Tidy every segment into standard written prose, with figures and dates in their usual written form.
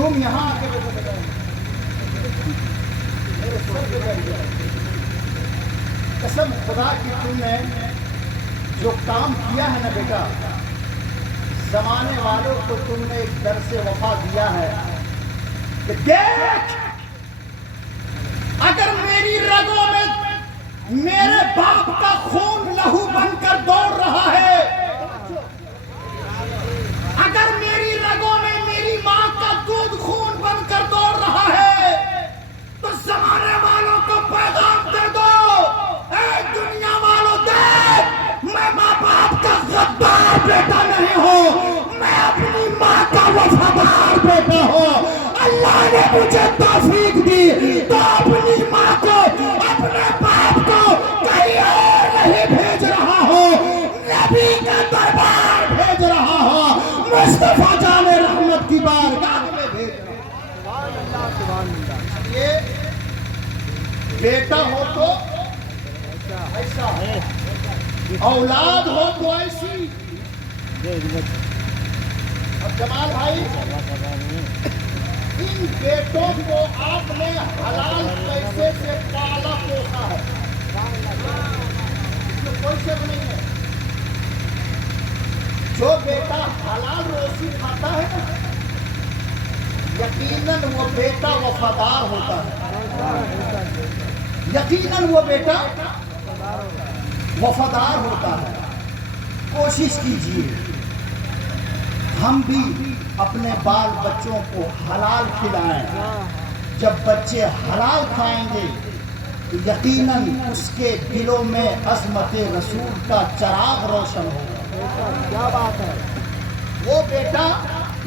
تم یہاں آ کے میرے سر پہ بیٹھ جائے. قسم خدا کی تم نے جو کام کیا ہے نا بیٹا, زمانے والوں کو تم نے ایک درس وفا دیا ہے کہ دیکھ, اگر میری رگوں میں میرے باپ کا خون لہو بن کر دوڑ رہا ہے, اگر میری رگوں میں میری ماں کا دودھ خون بن کر دوڑ رہا ہے, تو زمانے والوں کو پیغام دے دو, اے دنیا والوں دیکھ, میں ماں باپ کا غدار بیٹا نہیں ہوں, میں اپنی ماں کا وفادار بیٹا ہوں. اللہ نے مجھے توفیق دی تو اپنی ماں کو, اپنے باپ کو کہیں اور نہیں بھیج رہا ہوں, نبی کا دربار بھیج رہا ہوں, مصطفیٰ جان رحمت کی بارگاہ میں بھیج رہا ہوں. یہ بیٹا ہو تو ایسا ہے, اولاد ہو تو ایسی. اب جمال بھائی, ان بیٹوں کو آپ نے حلال پیسے سے پالا پوسا ہے, اس میں کوئی شک نہیں ہے. جو بیٹا حلال روزی کھاتا ہے نا, یقیناً وہ بیٹا وفادار ہوتا ہے, یقیناً وہ بیٹا وفادار ہوتا ہے. کوشش کیجیے ہم بھی اپنے بال بچوں کو حلال کھلائیں. جب بچے حلال کھائیں گے تو یقیناً اس کے دلوں میں عظمت رسول کا چراغ روشن ہوگا. کیا بات ہے, وہ بیٹا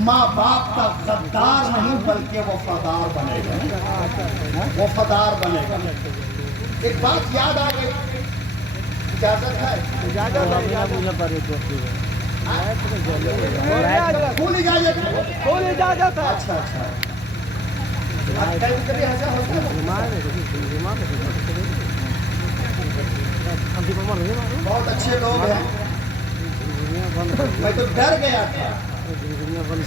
ماں باپ کا غدار نہیں بلکہ وفادار بنے گا, وفادار بنے گا. ایک بات یاد آ گئی, اجازت ہے؟ کون اجازت ہے؟ کون اجازت ہے؟ اچھا اچھا, بہت اچھے لوگ ہیں, میں تو ڈر گیا تھا.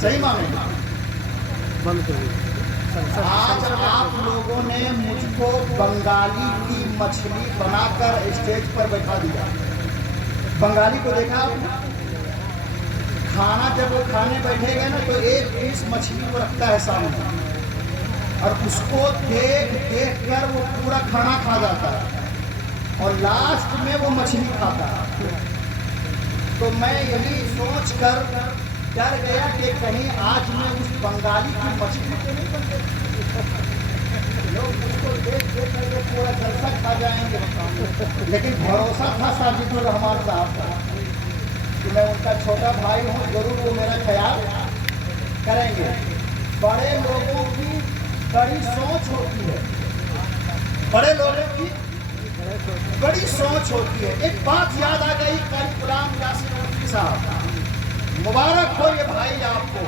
صحیح معنی آج آپ لوگوں نے مجھ کو بنگالی کی مچھلی بنا کر اسٹیج پر بیٹھا دیا. بنگالی کو دیکھا آپ نے, کھانا جب وہ کھانے بیٹھے گئے نا تو ایک پیس مچھلی کو رکھتا ہے سامنے, اور اس کو دیکھ دیکھ کر وہ پورا کھانا کھا جاتا ہے, اور لاسٹ میں وہ مچھلی کھاتا ہے. تو میں یہی سوچ کر ڈر گیا کہ کہیں آج میں اس بنگالی کی مچھلی کو نہیں بن گئی, لوگ اس کو دیکھ دیکھ کر کے پورا جلسہ کھا جائیں گے. لیکن بھروسہ تھا ساجد الرحمان صاحب کا کہ میں ان کا چھوٹا بھائی ہوں, ضرور وہ میرا خیال کریں گے. بڑے لوگوں کی بڑی سوچ ہوتی ہے, بڑے لوگوں کی بڑی سوچ ہوتی ہے. ایک بات یاد آ گئی, قاری غلام یاسین عرفی صاحب, مبارک ہو یہ بھائی آپ کو,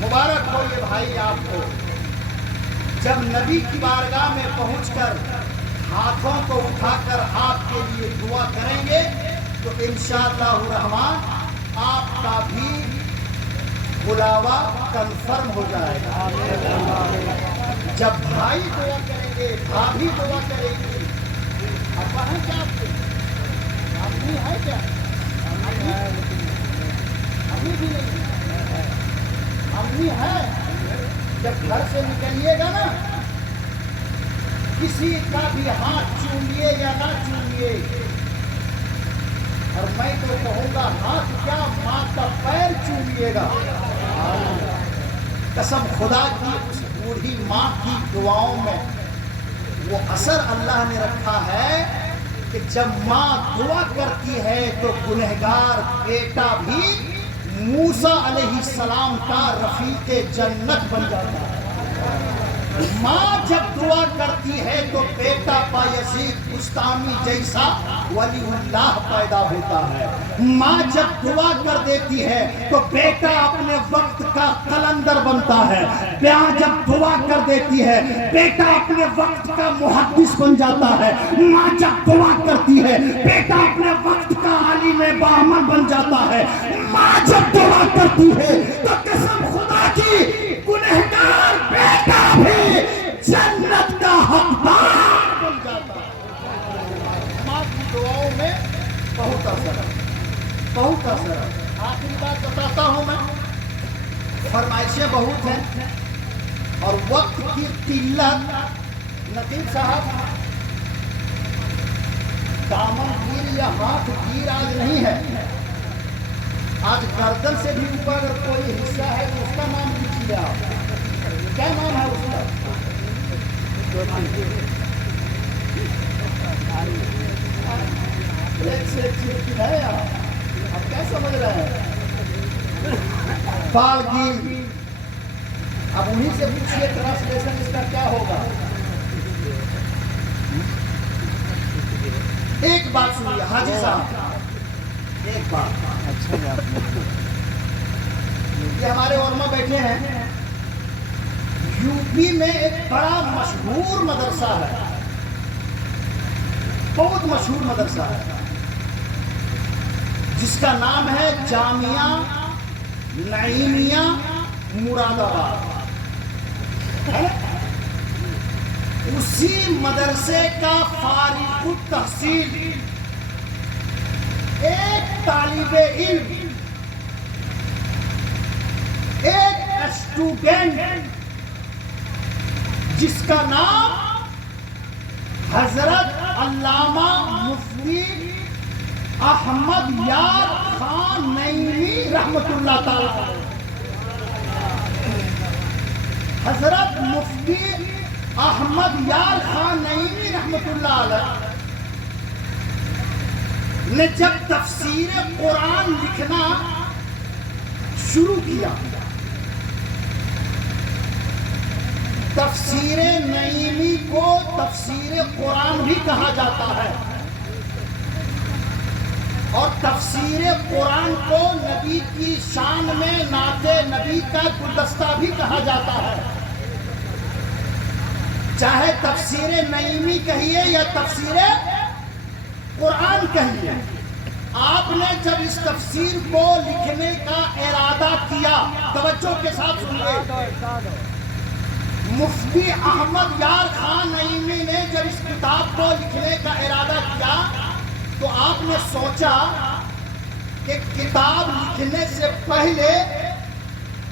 مبارک ہو یہ بھائی آپ کو. جب نبی کی بارگاہ میں پہنچ کر ہاتھوں کو اٹھا کر آپ کے لیے دعا کریں گے تو انشاءاللہ الرحمن آپ کا بھی بلاوا کنفرم ہو جائے گا. جب بھائی دعا کریں گے, بھابھی دعا کرے گی. ابا ہے کیا آپ کے, امی ہے کیا, امی بھی نہیں, امی ہے. جب گھر سے نکلیے گا نا, کسی کا بھی ہاتھ چومیے یا نہ چومیے, اور میں تو کہوں گا ہاتھ کیا, ماں کا پیر چومیے گا. قسم خدا کی اس بوڑھی ماں کی دعاؤں میں وہ اثر اللہ نے رکھا ہے کہ جب ماں دعا کرتی ہے تو گنہگار بیٹا بھی موسیٰ علیہ السلام کا رفیق جنت بن جاتا ہے. ماں جب دعا کرتی ہے تو بیٹا بایزید بستامی جیسا ولی اللہ پیدا ہوتا ہے. ماں جب دعا کر دیتی ہے تو بیٹا اپنے وقت کا قلندر بنتا ہے. ماں جب دعا کر دیتی ہے بیٹا اپنے وقت کا محدث بن جاتا ہے. ماں جب دعا کرتی ہے بیٹا اپنے وقت کا عالم باعمل بن جاتا ہے. ماں جب دعا کرتی ہے تو قسم خدا کی بہت اثر ہے. آخری بات بتاتا ہوں میں، فرمائشیں بہت ہیں اور وقت کی قلت. نقیب صاحب دامن گیر یا ہاتھ گیر آج نہیں ہے، آج گردن سے بھی اوپر اگر کوئی حصہ ہے تو اس کا نام لکھیے آپ. کیا نام ہے اس کا؟ ایک سے ایک چیز ہے یار، آپ کیا سمجھ رہے ہیں؟ بالگیر. اب انہیں سے پوچھئے ٹرانسلیشن اس کا کیا ہوگا. ایک بات سنیے حاجی صاحب، ایک بات. یہ ہمارے علماء بیٹھے ہیں، یو پی میں ایک بڑا مشہور مدرسہ ہے، بہت مشہور مدرسہ ہے، جس کا نام ہے جامعہ نعیمیہ مراد آباد. اسی مدرسے کا فارغ التحصیل ایک طالب علم، ایک اسٹوڈنٹ جس کا نام حضرت علامہ مفتی احمد یار خان نعیمی رحمت اللہ تعالی، حضرت مفتی احمد یار خان نعیمی رحمت اللہ علیہ نے جب تفسیر قرآن لکھنا شروع کیا، تفسیر نعیمی کو تفسیر قرآن بھی کہا جاتا ہے، اور تفسیر قرآن کو نبی کی شان میں نعت نبی کا گلدستہ بھی کہا جاتا ہے. چاہے تفسیر نعیمی کہیے یا تفسیر قرآن کہیے. آپ نے جب اس تفسیر کو لکھنے کا ارادہ کیا، توجہ کے ساتھ سنیے، مفتی احمد یار خان نعیمی نے جب اس کتاب کو لکھنے کا ارادہ کیا تو آپ نے سوچا کہ کتاب لکھنے سے پہلے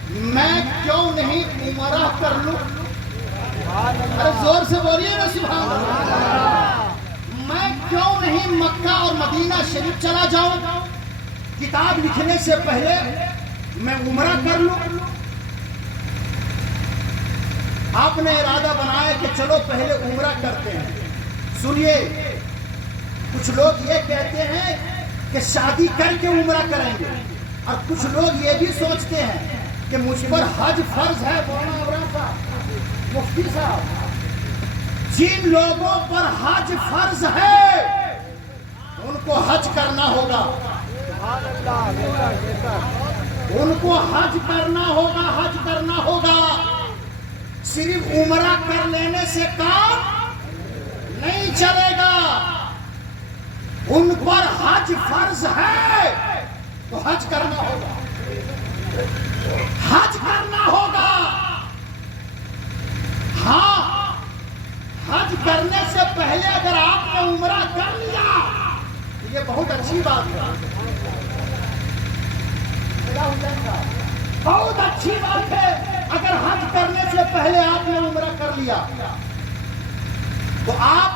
میں کیوں نہیں عمرہ کر لوں. ارے زور سے بولیے نا سبحان اللہ. میں کیوں نہیں مکہ اور مدینہ شریف چلا جاؤں، کتاب لکھنے سے پہلے میں عمرہ کر لوں. آپ نے ارادہ بنایا کہ چلو پہلے عمرہ کرتے ہیں. سنیے، کچھ لوگ یہ کہتے ہیں کہ شادی کر کے عمرہ کریں گے، اور کچھ لوگ یہ بھی سوچتے ہیں کہ مجھ پر حج فرض ہے. مولانا عمران صاحب، مفتی صاحب، جن لوگوں پر حج فرض ہے ان کو حج کرنا ہوگا، ان کو حج کرنا ہوگا، حج کرنا ہوگا. صرف عمرہ کر لینے سے کام نہیں چلے گا. ان پر حج فرض ہے تو حج کرنا ہوگا، حج کرنا ہوگا. ہاں، حج کرنے سے پہلے اگر آپ نے عمرہ کر لیا یہ بہت اچھی بات ہے، بہت اچھی بات ہے. اگر حج کرنے سے پہلے آپ نے عمرہ کر لیا تو آپ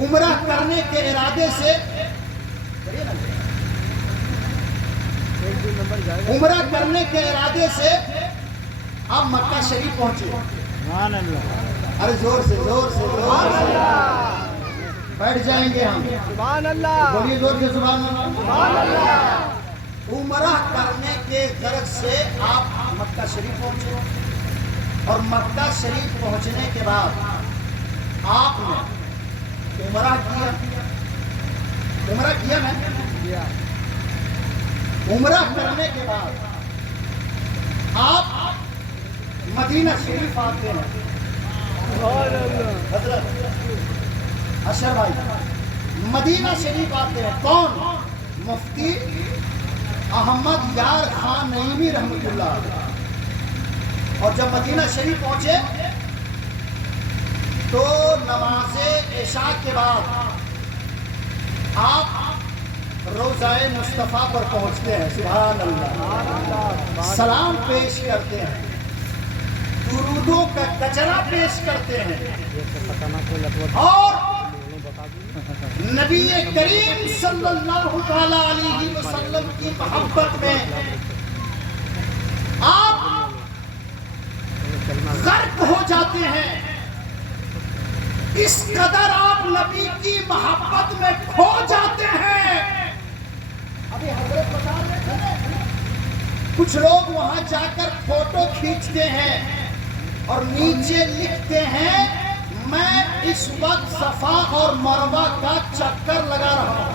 عمرہ کرنے کے ارادے سے آپ مکہ شریف پہنچے. ارے زور سے بیٹھ جائیں گے ہم. بولیے زور سے سبحان اللہ. عمرہ کرنے کے غرض سے آپ مکہ شریف پہنچے، اور مکہ شریف پہنچنے کے بعد آپ نے عمرہ کیا. میں عمرہ کرنے کے بعد آپ مدینہ شریف آتے ہیں. حضرت اشرف بھائی مدینہ شریف آتے ہیں. کون؟ مفتی احمد یار خان نعیمی رحمت اللہ علیہ. اور جب مدینہ شریف پہنچے تو نماز عشاء کے بعد آپ روضہ مصطفیٰ پر پہنچتے ہیں، سبحان اللہ، سلام پیش کرتے ہیں، درودوں کا کچرا پیش کرتے ہیں، اور نبی کریم صلی اللہ علیہ وسلم کی محبت میں آپ غرق ہو جاتے ہیں۔ اس قدر آپ نبی کی محبت میں کھو جاتے ہیں۔ ابھی حضرت بتا رہے تھے کچھ لوگ وہاں جا کر فوٹو کھینچتے ہیں اور نیچے لکھتے ہیں میں اس وقت صفا اور مروہ کا چکر لگا رہا ہوں۔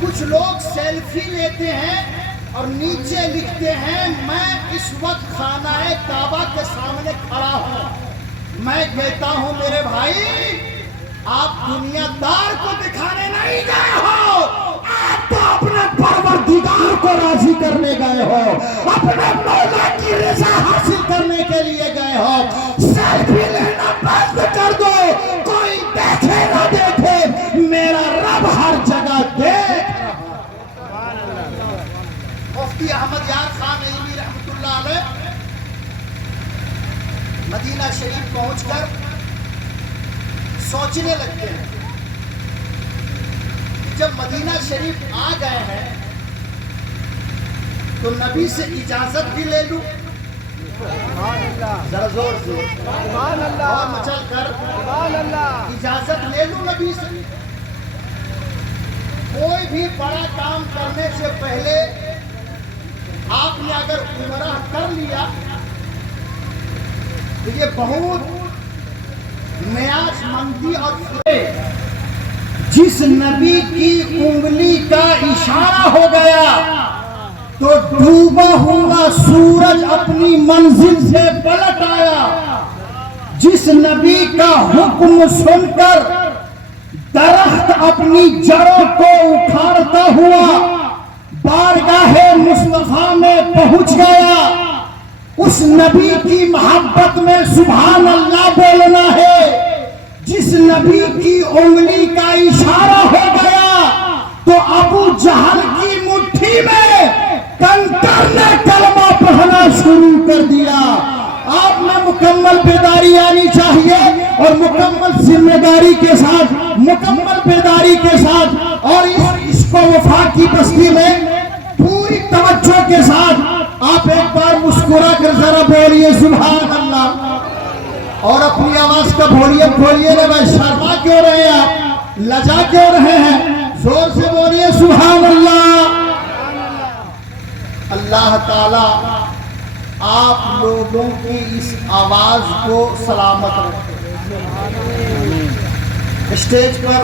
کچھ لوگ سیلفی لیتے ہیں اور نیچے لکھتے ہیں میں اس وقت خانہ کعبہ کے سامنے کھڑا ہوں۔ میں کہتا ہوں میرے بھائی، آپ دنیا دار کو دکھانے نہیں گئے ہو، آپ تو اپنے پروردگار کو راضی کرنے گئے ہو، اپنے مولا کی رضا حاصل کرنے کے لیے گئے ہو۔ سیلفی لینا بند کر دو، کوئی دیکھے نہ دیکھے، میرا رب ہر جگہ دیکھ رہا ہے۔ مفتی احمد یار خان نعیمی رحمت اللہ علیہ مدینہ شریف پہنچ کر سوچنے لگتے ہیں، جب مدینہ شریف آ گئے ہیں تو نبی سے اجازت بھی لے لوں، ذرا زور سے اور مچل کر اجازت لے لوں نبی سے۔ کوئی بھی بڑا کام کرنے سے پہلے آپ نے اگر عمرہ کر لیا تو یہ بہت نیاز مندی اور جس نبی کی انگلی کا اشارہ ہو گیا تو ڈوبا ہوا سورج اپنی منزل سے پلٹ آیا، جس نبی کا حکم سن کر درخت اپنی جڑوں کو اکھاڑتا ہوا بارگاہ مصطفیٰ میں پہنچ گیا، اس نبی کی محبت میں سبحان اللہ بولنا ہے۔ جس نبی کی انگلی کا اشارہ ہو گیا تو ابو جہل کی مٹھی میں کنکر نے کلمہ پڑھنا شروع کر دیا۔ آپ میں مکمل بیداری آنی چاہیے اور مکمل ذمہ داری کے ساتھ، مکمل بیداری کے ساتھ اور اس کو وفا کی بستی میں پوری توجہ کے ساتھ آپ ایک بار مسکرا کر ذرا بولیے سبحان اللہ، اور اپنی آواز کا بولیے نا بھائی، شرما کیوں رہے ہیں آپ، لجا کیوں رہے ہیں، زور سے بولیے سبحان اللہ۔ اللہ تعالی آپ لوگوں کی اس آواز کو سلامت رکھے۔ اسٹیج پر